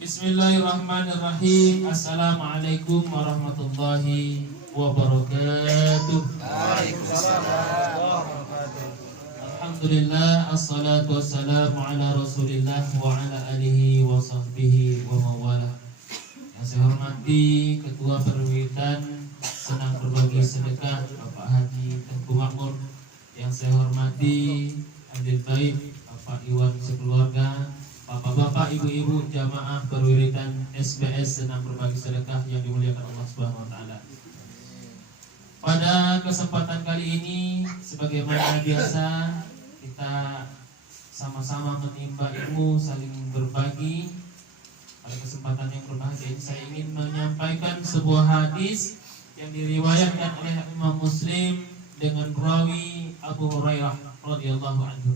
Bismillahirrahmanirrahim. Assalamualaikum warahmatullahi wabarakatuh. Waalaikumsalam warahmatullahi. Alhamdulillah, assalatu wassalamu ala rasulillah wa ala alihi wa sahbihi wa mawala. Yang saya hormati Ketua Perwitan Senang Berbagi Sedekah Bapak Haji Tengku Makmur. Yang saya hormati Adil Baik Bapak Iwan sekeluarga, Bapak-bapak, ibu-ibu jamaah perwiritan SBS Senang Berbagi Sedekah yang dimuliakan Allah Subhanahu wa taala. Pada kesempatan kali ini, sebagaimana biasa, kita sama-sama menimba ilmu, saling berbagi. Pada kesempatan yang berbahagia ini saya ingin menyampaikan sebuah hadis yang diriwayatkan oleh Imam Muslim dengan rawi Abu Hurairah radhiyallahu anhu.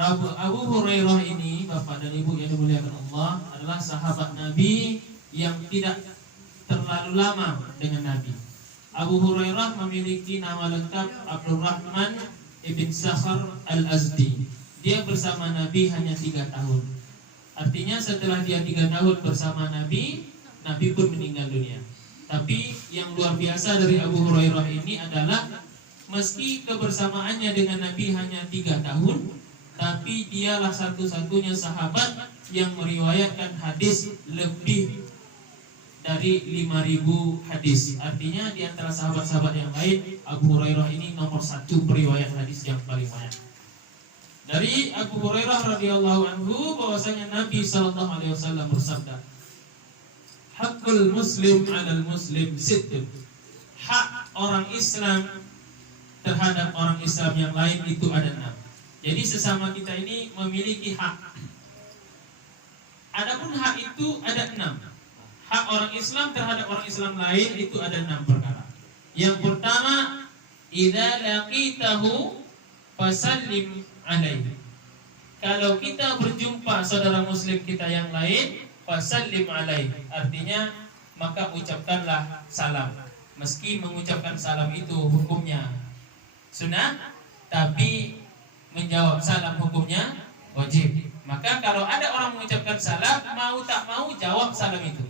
Abu Hurairah ini, Bapak dan Ibu yang dimuliakan Allah, adalah sahabat Nabi yang tidak terlalu lama dengan Nabi. Abu Hurairah memiliki nama lengkap Abdurrahman ibn Sakhar al-Azdi. Dia bersama Nabi hanya 3 tahun. Artinya setelah dia 3 tahun bersama Nabi, Nabi pun meninggal dunia. Tapi yang luar biasa dari Abu Hurairah ini adalah meski kebersamaannya dengan Nabi hanya 3 tahun, tapi dialah satu-satunya sahabat yang meriwayatkan hadis lebih dari 5.000 hadis. Artinya di antara sahabat-sahabat yang lain, Abu Hurairah ini nomor 1 periwayat hadis yang paling banyak. Dari Abu Hurairah radhiyallahu anhu bahwasanya Nabi sallallahu alaihi wasallam bersabda, "Haqqul muslim 'alal muslim sittun." Hak orang Islam terhadap orang Islam yang lain itu ada 6. Jadi sesama kita ini memiliki hak. Adapun hak itu ada 6. Hak orang Islam terhadap orang Islam lain itu ada 6 perkara. Yang pertama, idza laqitahu fasallim alaihi. Kalau kita berjumpa saudara muslim kita yang lain, fasallim alaihi. Artinya maka ucapkanlah salam. Meski mengucapkan salam itu hukumnya sunnah, tapi menjawab salam hukumnya wajib. Maka kalau ada orang mengucapkan salam, mau tak mau jawab salam itu.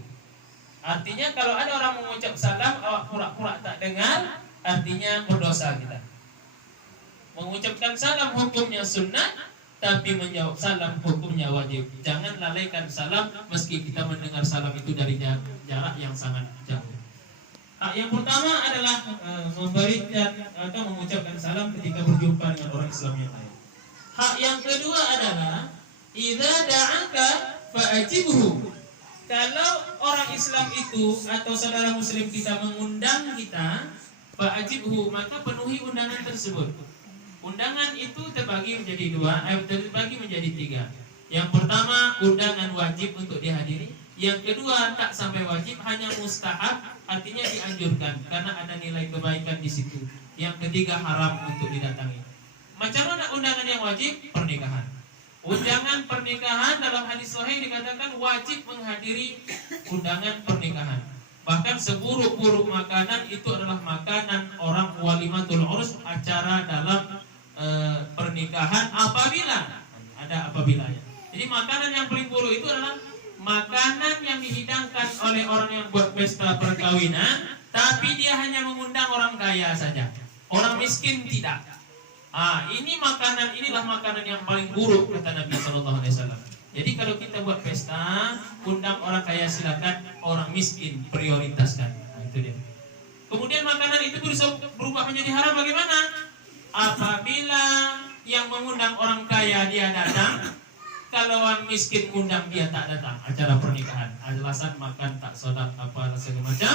Artinya kalau ada orang mengucap salam, awak pura-pura tak dengar, artinya berdosa kita. Mengucapkan salam hukumnya sunnah, tapi menjawab salam hukumnya wajib. Jangan lalaikan salam meski kita mendengar salam itu dari jarak yang sangat jauh. Hak yang pertama adalah memberikan atau mengucapkan salam ketika berjumpa dengan orang Islam yang lain. Hak yang kedua adalah idza da'aka fa'ajibhu. Kalau orang Islam itu atau saudara muslim kita mengundang kita, fa'ajibhu, maka penuhi undangan tersebut. Undangan itu terbagi menjadi 2, terbagi menjadi 3. Yang pertama, undangan wajib untuk dihadiri. Yang kedua, tak sampai wajib, hanya mustahab, artinya dianjurkan karena ada nilai kebaikan di situ. Yang ketiga, haram untuk didatangi. Macam mana undangan yang wajib? Pernikahan. Undangan pernikahan dalam hadis sahih dikatakan wajib menghadiri undangan pernikahan. Bahkan seburuk-buruk makanan itu adalah makanan orang walimatul urus, acara dalam pernikahan apabila ada apabilanya. Jadi makanan yang paling buruk itu adalah makanan yang dihidangkan oleh orang yang buat pesta perkawinan, tapi dia hanya mengundang orang kaya saja, orang miskin tidak. Inilah makanan yang paling buruk kata Nabi Sallallahu Alaihi Wasallam. Jadi kalau kita buat pesta, undang orang kaya silakan, orang miskin prioritaskan. Itu dia. Kemudian makanan itu bisa berubah menjadi haram bagaimana? Apabila yang mengundang orang kaya dia datang, kalau orang miskin undang dia tak datang acara pernikahan, alasan makan tak sodak apa segala macam.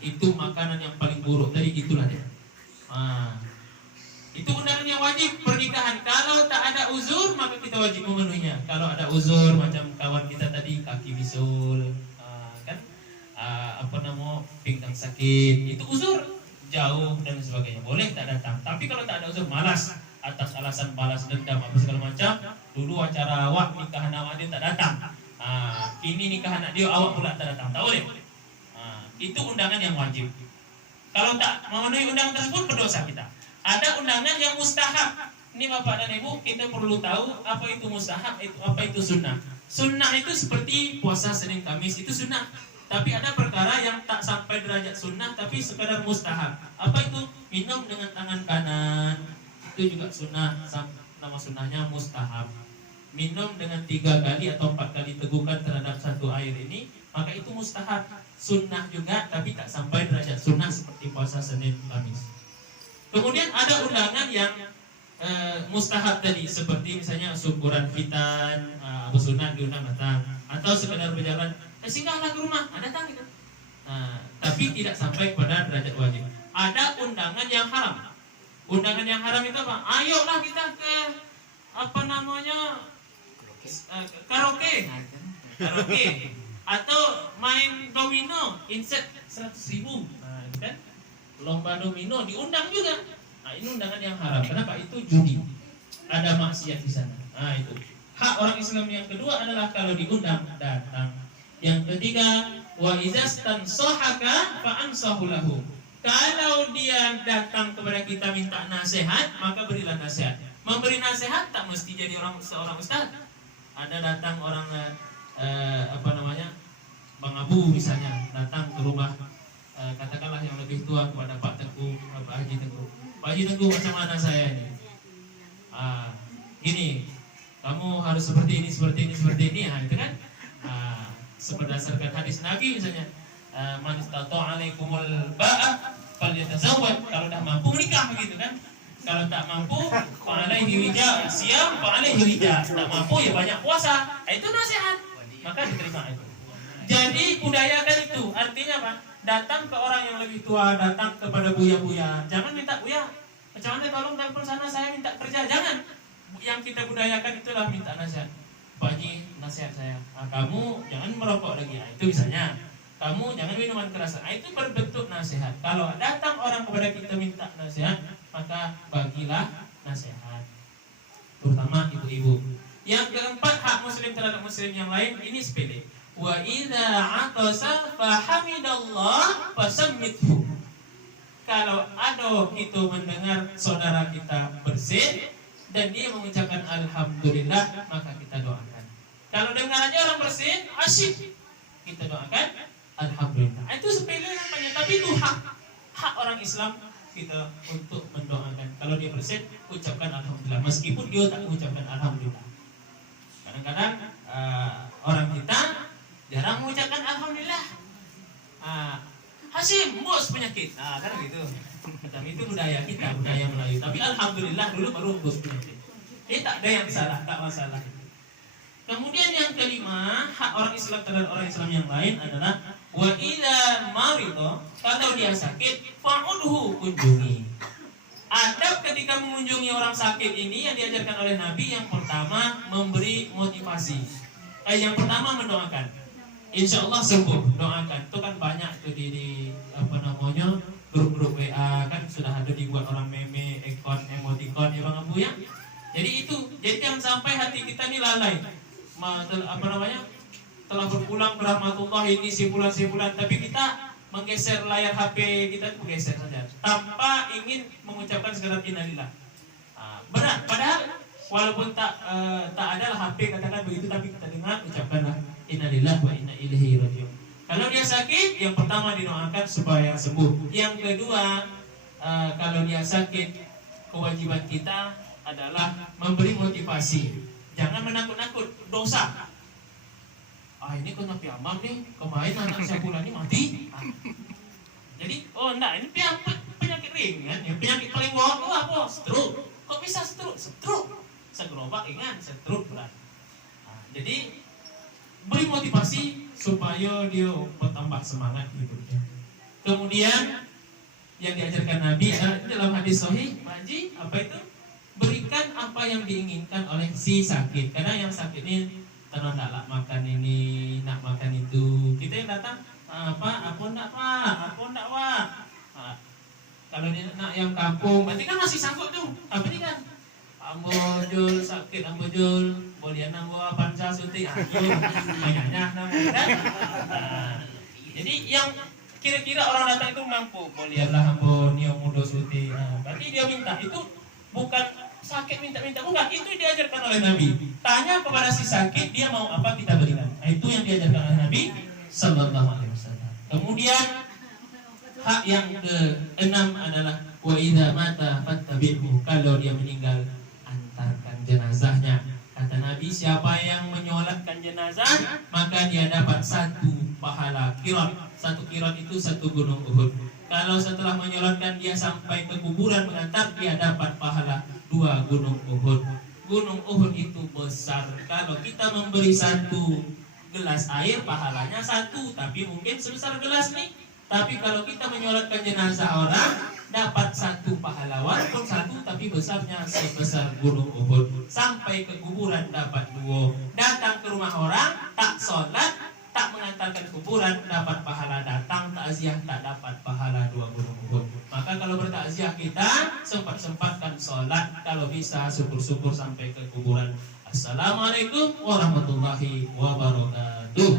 Itu makanan yang paling buruk. Jadi itulah dia. Itu undangan yang wajib pernikahan. Kalau tak ada uzur maka kita wajib memenuhinya. Kalau ada uzur macam kawan kita tadi kaki bisul, pinggang sakit, itu uzur jauh dan sebagainya, boleh tak datang. Tapi kalau tak ada uzur, malas atas alasan balas dendam apa segala macam, dulu acara awak nikahan awak dia tak datang, ini nikahan anak dia awak pula tak datang, tak boleh. Itu undangan yang wajib. Kalau tak memenuhi undangan tersebut berdosa kita. Ada undangan yang mustahab. Ini Bapak dan Ibu, kita perlu tahu apa itu mustahab, apa itu sunnah. Sunnah itu seperti puasa Senin Kamis itu sunnah. Tapi ada perkara yang tak sampai derajat sunnah tapi sekadar mustahab. Apa itu? Minum dengan tangan kanan. Itu juga sunnah. Nama sunnahnya mustahab. Minum dengan 3 kali atau 4 kali tegukan terhadap satu air ini, maka itu mustahab. Sunnah juga tapi tak sampai derajat sunnah seperti puasa Senin Kamis. Kemudian ada undangan yang mustahab tadi, seperti misalnya syukuran khitan, Abu Sunnah diundang datang, atau sekedar berjalan, singgahlah ke rumah, datang gitu. Tapi tidak sampai kepada derajat wajib. Ada undangan yang haram. Undangan yang haram itu apa? Ayolah kita ke karaoke, atau main domino, inset 100.000, kan? Lomba domino diundang juga. Ini undangan yang haram. Kenapa? Itu judi. Ada maksiat di sana. Itu. Hak orang Islam yang kedua adalah kalau diundang datang. Yang ketiga, wa izastansahaka fa ansahu lahu. Kalau dia datang kepada kita minta nasihat, maka berilah nasihat. Memberi nasihat tak mesti jadi seorang ustaz. Ada datang orang Bang Abu misalnya, datang ke rumah katakanlah yang lebih tua kepada Pak Teguh, Pak Haji Teguh. Pak Haji Teguh, macam mana saya ini? Gini, kamu harus seperti ini. Itu kan? Berdasarkan hadis Nabi misalnya, man istata'a alaikumul ba'a falyatazawwaj. Kalau dah mampu menikah, begitu kan? Kalau tak mampu, fa'alaihi wija, siam fa'alaihi wija. Tak mampu ya banyak puasa. Itu nasihat. Maka diterima itu. Jadi budayakan itu. Artinya apa? Datang ke orang yang lebih tua, datang kepada buya-buya. Jangan minta buya, macam mana tolong telepon sana, saya minta kerja. Jangan. Yang kita budayakan itulah minta nasihat. Pak Haji, nasihat saya, kamu jangan merokok lagi. Itu misalnya. Kamu jangan minuman keras. Itu berbentuk nasihat. Kalau datang orang kepada kita minta nasihat, maka bagilah nasihat. Terutama ibu-ibu. Yang keempat, hak muslim terhadap muslim yang lain, ini sepele. Wa idza atasa fahamidallah fasammithu. Kalau ada kita mendengar saudara kita bersin dan dia mengucapkan alhamdulillah, maka kita doakan. Kalau dengar aja orang bersin, asyik, kita doakan alhamdulillah. Itu sepele namanya, tapi itu hak orang Islam kita untuk mendoakan. Kalau dia bersin, ucapkan alhamdulillah meskipun dia tak mengucapkan alhamdulillah. Kadang-kadang orang kita jarang mengucapkan alhamdulillah. Hasim, bos penyakit. Kan gitu. Tapi itu budaya kita, budaya Melayu. Tapi alhamdulillah dulu baru bos penyakit. Tak ada yang salah, tak masalah. Kemudian yang kelima, hak orang Islam terhadap orang Islam yang lain adalah wa idza marido, kalau dia sakit, fa'udhu, kunjungi. Adab ketika mengunjungi orang sakit ini yang diajarkan oleh Nabi, yang pertama memberi motivasi. Yang pertama mendoakan. Insya Allah sembuh, doakan. Itu kan banyak tuh di grup-grup WA kan sudah ada dibuat orang meme, emoticon ya Bang Abu ya. Jadi jangan sampai hati kita ini lalai. Telah berpulang ke rahmatullah ini sebulan, tapi kita menggeser layar HP kita, menggeser saja tanpa ingin mengucapkan sekadar innalillah. Berat, padahal walaupun tak ada HP katakan begitu, tapi kita dengar ucapkanlah innalillah wa inna ilaihi rajiun. Kalau dia sakit, yang pertama didoakan supaya sembuh. Yang kedua, kalau dia sakit, kewajiban kita adalah memberi motivasi. Jangan menakut-nakut, dosa. Ini kena piamam nih, kemarin anak saya bulan ini mati. Jadi, ini penyakit ringan. Penyakit paling bawah itu apa? Stroke. Kok bisa stroke? Segerobak ringan, stroke berat. Jadi, beri motivasi supaya dia bertambah semangat hidupnya. Kemudian, yang diajarkan Nabi dalam hadis sahih, Pak Haji, apa itu? Berikan apa yang diinginkan oleh si sakit. Karena yang sakit ini nak makan ini, nak makan itu. Kita yang datang, apa nak Pak? Kalau dia nak yang kampung, berarti kan masih sangkut tuh. Apa ini kan? Ambojul sakit, ambojul, boleh nanggo panca suntik, banyaknya namanya kan? Jadi yang kira-kira orang datang itu mampu, bolehlah ambo nio mudo suntik. Berarti dia minta itu bukan sakit minta-minta. Enggak, itu diajarkan oleh Nabi. Tanya kepada si sakit, dia mau apa kita berikan. Nah, itu yang diajarkan oleh Nabi Sallallahu Alaihi Wasallam. Kemudian hak yang ke-6 adalah wa idza mata fattabi'hu. Kalau dia meninggal, antarkan jenazahnya. Kata Nabi, siapa yang menyolatkan jenazah, maka dia dapat 1 pahala qirat. 1 qirat itu 1 gunung Uhud. Kalau setelah menyolatkan dia sampai ke kuburan mengantar, dia dapat pahala 2 gunung Uhud. Gunung Uhud itu besar. Kalau kita memberi 1 gelas air, pahalanya 1, tapi mungkin sebesar gelas nih. Tapi kalau kita menyolatkan jenazah orang, dapat 1 pahala, walaupun 1 tapi besarnya sebesar gunung Uhud. Sampai ke kuburan dapat 2. Datang ke rumah orang, tak sholat, tak mengantarkan kuburan, dapat pahala. Datang takziah, tak dapat pahala 2 gunung Uhud. Maka kalau bertakziah kita sempat-sempatkan sholat, kalau bisa syukur-syukur sampai ke kuburan. Assalamualaikum warahmatullahi wabarakatuh.